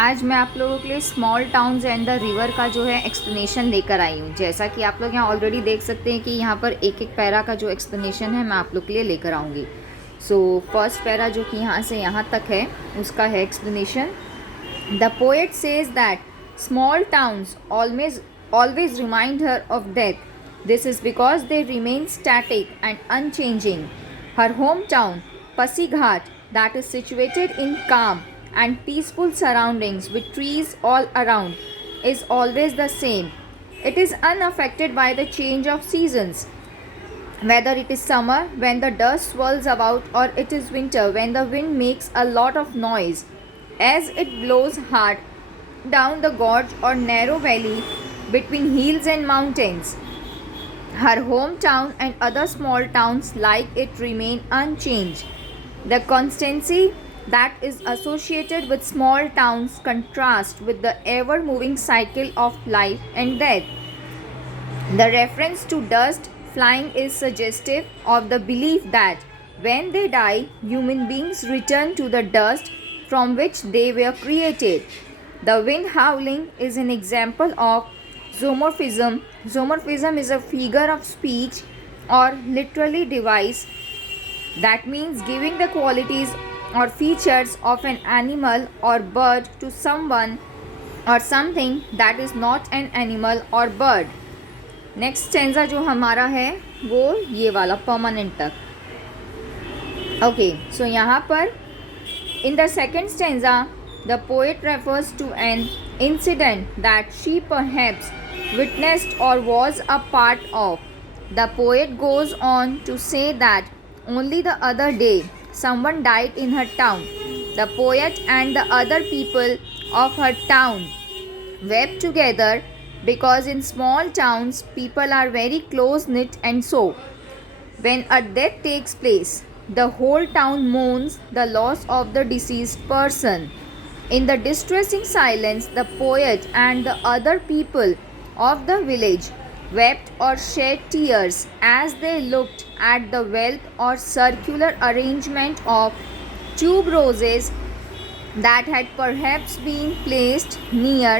आज मैं आप लोगों के लिए small towns and the river का जो है एक्सप्लेनेशन लेकर आई हूँ। जैसा कि आप लोग यहाँ ऑलरेडी देख सकते हैं कि यहाँ पर एक एक पैरा का जो एक्सप्लेनेशन है मैं आप लोग के लिए लेकर आऊँगी। सो फर्स्ट पैरा जो कि यहाँ से यहाँ तक है उसका है explanation. The poet says that small towns always remind her of death. This is because they remain static and unchanging. Her home town Pasighat, that is situated in calm and peaceful surroundings with trees all around, is always the same. It is unaffected by the change of seasons, whether it is summer when the dust swirls about or it is winter when the wind makes a lot of noise as it blows hard down the gorge or narrow valley between hills and mountains. Her hometown and other small towns like it remain unchanged. The constancy that is associated with small towns contrasts with the ever moving cycle of life and death. The reference to dust flying is suggestive of the belief that when they die, human beings return to the dust from which they were created. The wind howling is an example of zoomorphism. Zoomorphism is a figure of speech or literally device that means giving the qualities or features of an animal or bird to someone or something that is not an animal or bird. Next stanza जो हमारा है वो ये वाला permanent तक. Okay, so यहाँ पर in the second stanza the poet refers to an incident that she perhaps witnessed or was a part of. The poet goes on to say that only the other day someone died in her town. The poet and the other people of her town wept together because in small towns people are very close knit, and so when a death takes place, the whole town mourns the loss of the deceased person. In the distressing silence, the poet and the other people of the village wept or shed tears as they looked at the wealth or circular arrangement of tuberoses that had perhaps been placed near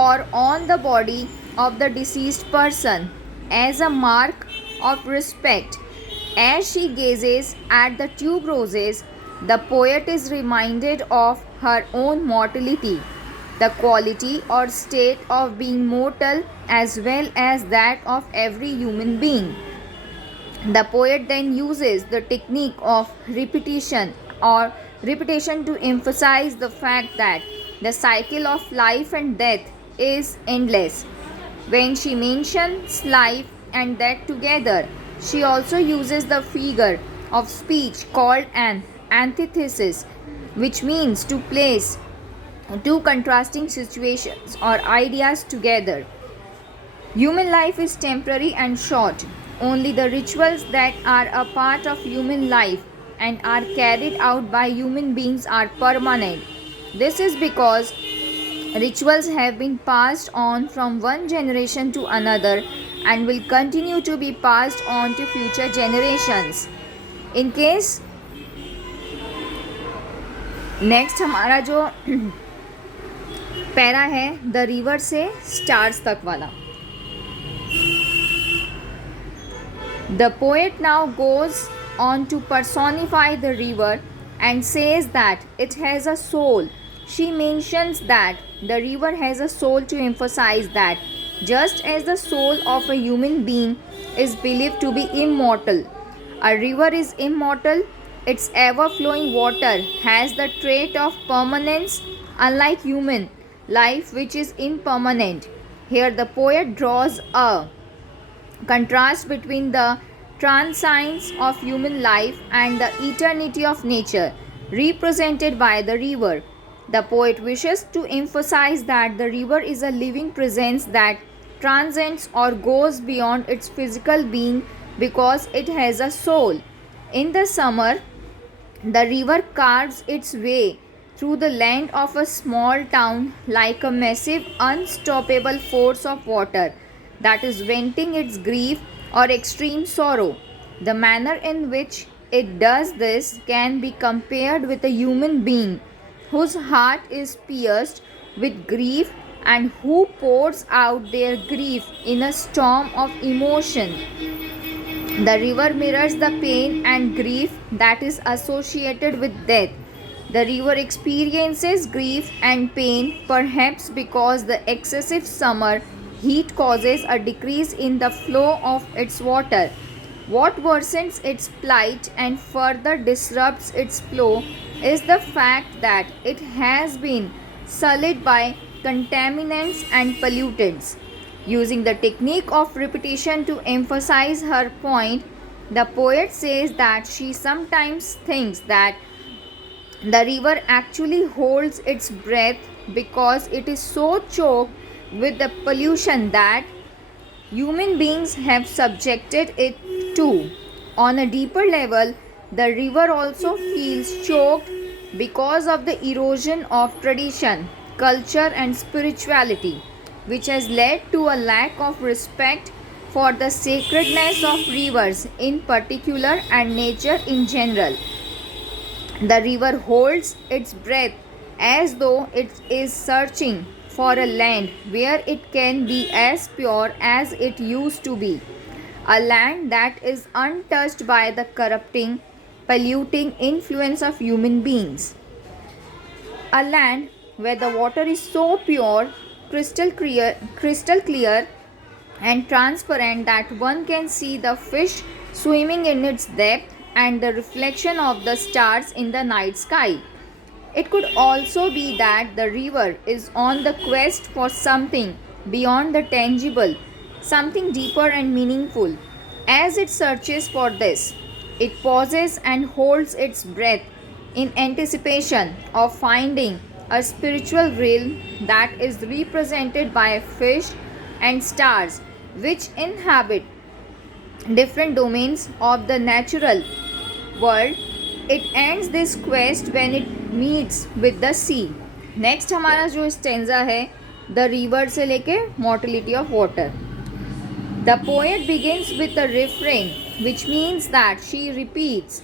or on the body of the deceased person as a mark of respect. As she gazes at the tuberoses, the poet is reminded of her own mortality, the quality or state of being mortal as well as that of every human being. The poet then uses the technique of repetition to emphasize the fact that the cycle of life and death is endless. When she mentions life and death together, she also uses the figure of speech called an antithesis, which means to place two contrasting situations or ideas together. Human life is temporary and short. Only the rituals that are a part of human life and are carried out by human beings are permanent. This is because rituals have been passed on from one generation to another and will continue to be passed on to future generations. In case next हमारा जो para है the river से stars तक वाला. The poet now goes on to personify the river and says that it has a soul. She mentions that the river has a soul to emphasize that just as the soul of a human being is believed to be immortal, a river is immortal. Its ever-flowing water has the trait of permanence, unlike human life, which is impermanent. Here the poet draws a contrast between the transience of human life and the eternity of nature, represented by the river. The poet wishes to emphasize that the river is a living presence that transcends or goes beyond its physical being because it has a soul. In the summer, the river carves its way through the land of a small town like a massive, unstoppable force of water that is venting its grief or extreme sorrow. The manner in which it does this can be compared with a human being whose heart is pierced with grief and who pours out their grief in a storm of emotion. The river mirrors the pain and grief that is associated with death. The river experiences grief and pain perhaps because the excessive summer heat causes a decrease in the flow of its water. What worsens its plight and further disrupts its flow is the fact that it has been sullied by contaminants and pollutants. Using the technique of repetition to emphasize her point, the poet says that she sometimes thinks that the river actually holds its breath because it is so choked with the pollution that human beings have subjected it to. On a deeper level, the river also feels choked because of the erosion of tradition, culture, and spirituality, which has led to a lack of respect for the sacredness of rivers in particular and nature in general. The river holds its breath as though it is searching for a land where it can be as pure as it used to be, a land that is untouched by the corrupting, polluting influence of human beings, a land where the water is so pure, crystal clear and transparent that one can see the fish swimming in its depth and the reflection of the stars in the night sky. It could also be that the river is on the quest for something beyond the tangible, something deeper and meaningful. As it searches for this, it pauses and holds its breath in anticipation of finding a spiritual realm that is represented by fish and stars, which inhabit different domains of the natural world. It ends this quest when it meets with the sea. Next हमारा जो stanza है the river से लेके mortality of water. The poet begins with a refrain, which means that she repeats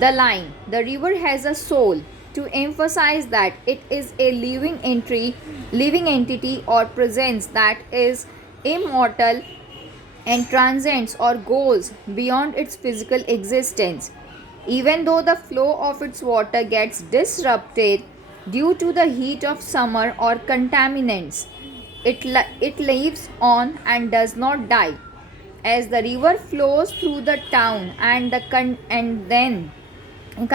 the line, "The river has a soul," to emphasize that it is a living entity or presence that is immortal and transcends or goes beyond its physical existence. Even though the flow of its water gets disrupted due to the heat of summer or contaminants, it lives on and does not die. As the river flows through the town and then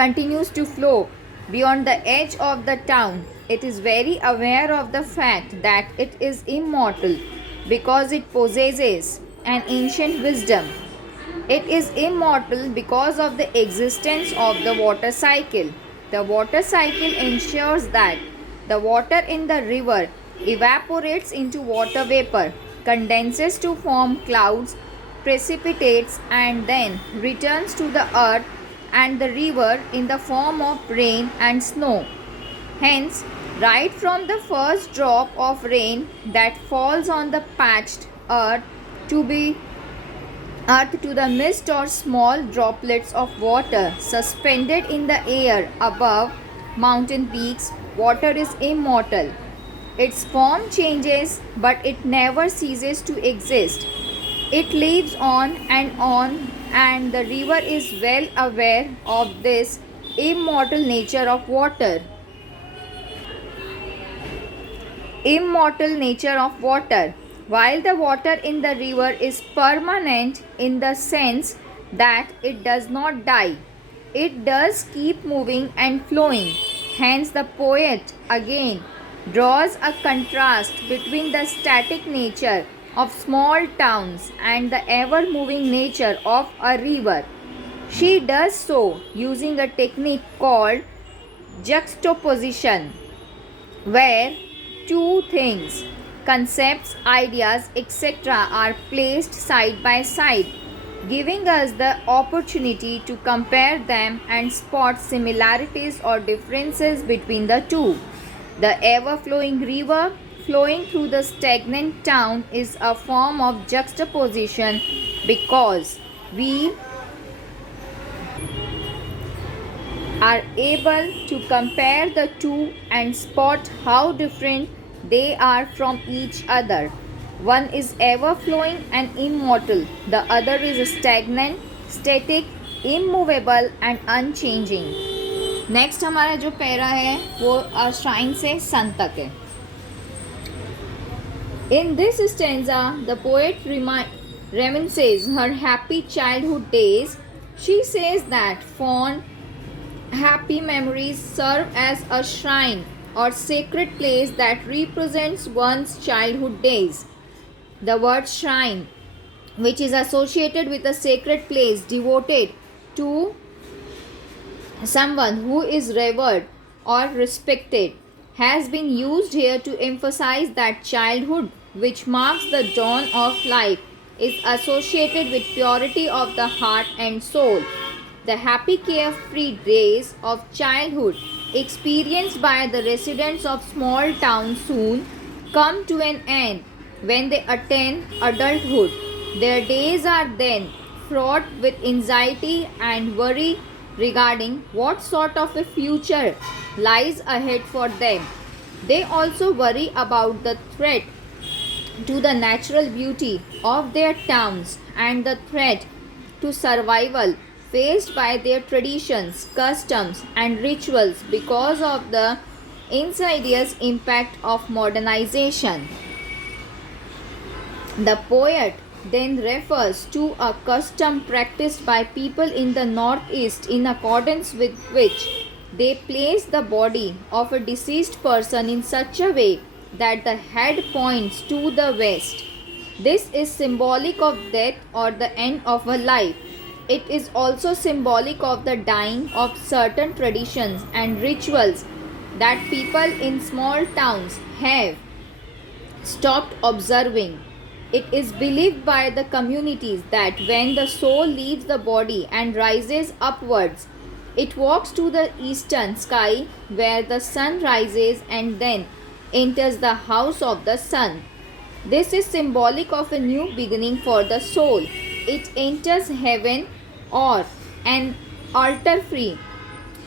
continues to flow beyond the edge of the town, it is very aware of the fact that it is immortal because it possesses an ancient wisdom. It is immortal because of the existence of the water cycle. The water cycle ensures that the water in the river evaporates into water vapor, condenses to form clouds, precipitates, and then returns to the earth and the river in the form of rain and snow. Hence, right from the first drop of rain that falls on the parched earth to the mist or small droplets of water suspended in the air above mountain peaks, water is immortal. Its form changes, but it never ceases to exist. It lives on, and the river is well aware of this immortal nature of water. Immortal nature of water. While the water in the river is permanent in the sense that it does not die, it does keep moving and flowing. Hence, the poet again draws a contrast between the static nature of small towns and the ever-moving nature of a river. She does so using a technique called juxtaposition, where two things, concepts, ideas, etc., are placed side by side, giving us the opportunity to compare them and spot similarities or differences between the two. The ever-flowing river flowing through the stagnant town is a form of juxtaposition because we are able to compare the two and spot how different they are from each other. One is ever flowing and immortal, the other is stagnant, static, immovable and unchanging. Next हमारा जो para है वो shrine से सन तक है. In this stanza, the poet reminisces her happy childhood days. She says that fond, happy memories serve as a shrine or sacred place that represents one's childhood days. The word shrine, which is associated with a sacred place devoted to someone who is revered or respected, has been used here to emphasize that childhood, which marks the dawn of life, is associated with purity of the heart and soul. The happy carefree days of childhood experienced by the residents of small towns soon come to an end when they attain adulthood. Their days are then fraught with anxiety and worry regarding what sort of a future lies ahead for them. They also worry about the threat to the natural beauty of their towns and the threat to survival faced by their traditions, customs, and rituals because of the insidious impact of modernization. The poet then refers to a custom practiced by people in the northeast in accordance with which they place the body of a deceased person in such a way that the head points to the west. This is symbolic of death or the end of a life. It is also symbolic of the dying of certain traditions and rituals that people in small towns have stopped observing. It is believed by the communities that when the soul leaves the body and rises upwards, it walks to the eastern sky where the sun rises and then enters the house of the sun. This is symbolic of a new beginning for the soul. It enters heaven or an altar free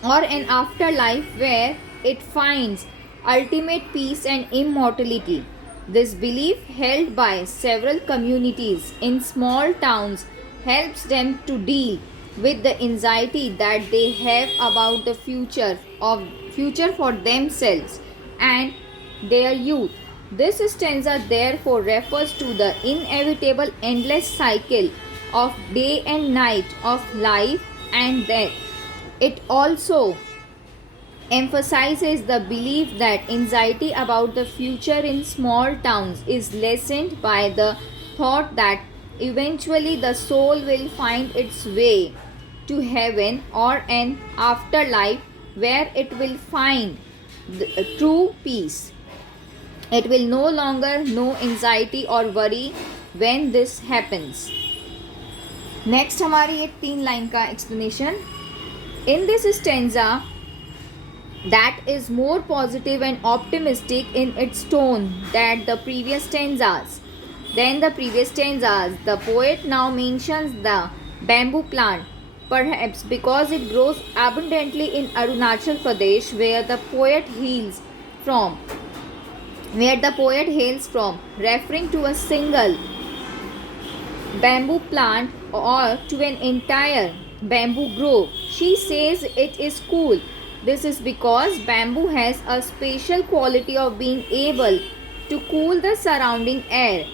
or an afterlife where it finds ultimate peace and immortality. This belief, held by several communities in small towns, helps them to deal with the anxiety that they have about the future for themselves and their youth. This stanza therefore refers to the inevitable endless cycle of day and night, of life and death. It also emphasizes the belief that anxiety about the future in small towns is lessened by the thought that eventually the soul will find its way to heaven or an afterlife where it will find true peace. It will no longer know anxiety or worry when this happens. Next हमारी ये 3 line का explanation. In this stanza that is more positive and optimistic in its tone than the previous stanzas. The poet now mentions the bamboo plant, perhaps because it grows abundantly in Arunachal Pradesh, where the poet hails from, referring to a single bamboo plant or to an entire bamboo grove. She says it is cool. This is because bamboo has a special quality of being able to cool the surrounding air.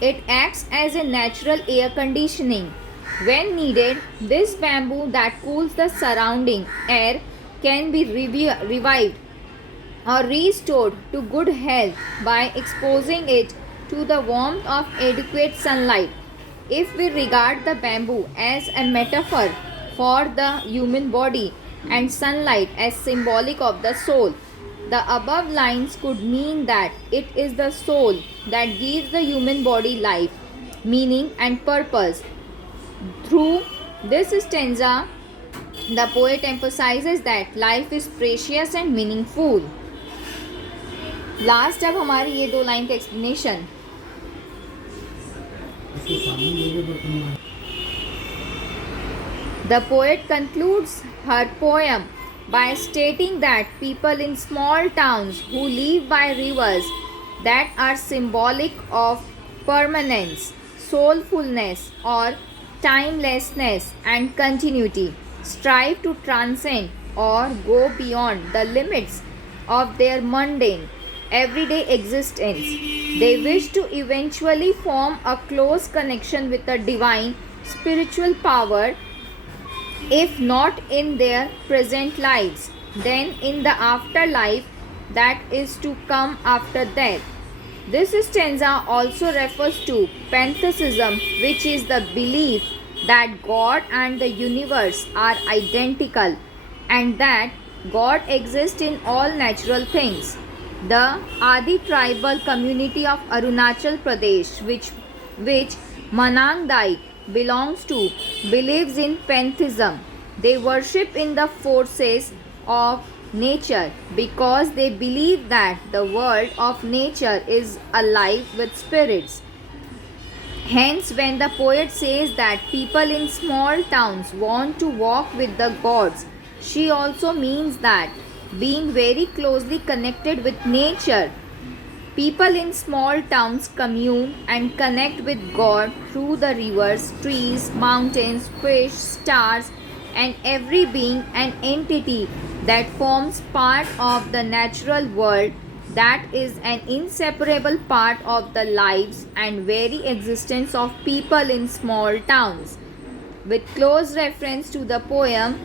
It acts as a natural air conditioning. When needed, this bamboo that cools the surrounding air can be revived or restored to good health by exposing it to the warmth of adequate sunlight. If we regard the bamboo as a metaphor for the human body and sunlight as symbolic of the soul, the above lines could mean that it is the soul that gives the human body life, meaning and purpose. Through this stanza, the poet emphasizes that life is precious and meaningful. Last अब हमारी ये 2 line का explanation. The poet concludes her poem by stating that people in small towns who live by rivers that are symbolic of permanence, soulfulness, or timelessness and continuity strive to transcend or go beyond the limits of their mundane, everyday existence. They wish to eventually form a close connection with the divine spiritual power, if not in their present lives, then in the afterlife that is to come after death. This stanza also refers to pantheism, which is the belief that God and the universe are identical and that God exists in all natural things. The Adi tribal community of Arunachal Pradesh, which Manang Daik belongs to, believes in pantheism. They worship in the forces of nature because they believe that the world of nature is alive with spirits. Hence, when the poet says that people in small towns want to walk with the gods, she also means that being very closely connected with nature, people in small towns commune and connect with God through the rivers, trees, mountains, fish, stars, and every being and entity that forms part of the natural world, that is an inseparable part of the lives and very existence of people in small towns. With close reference to the poem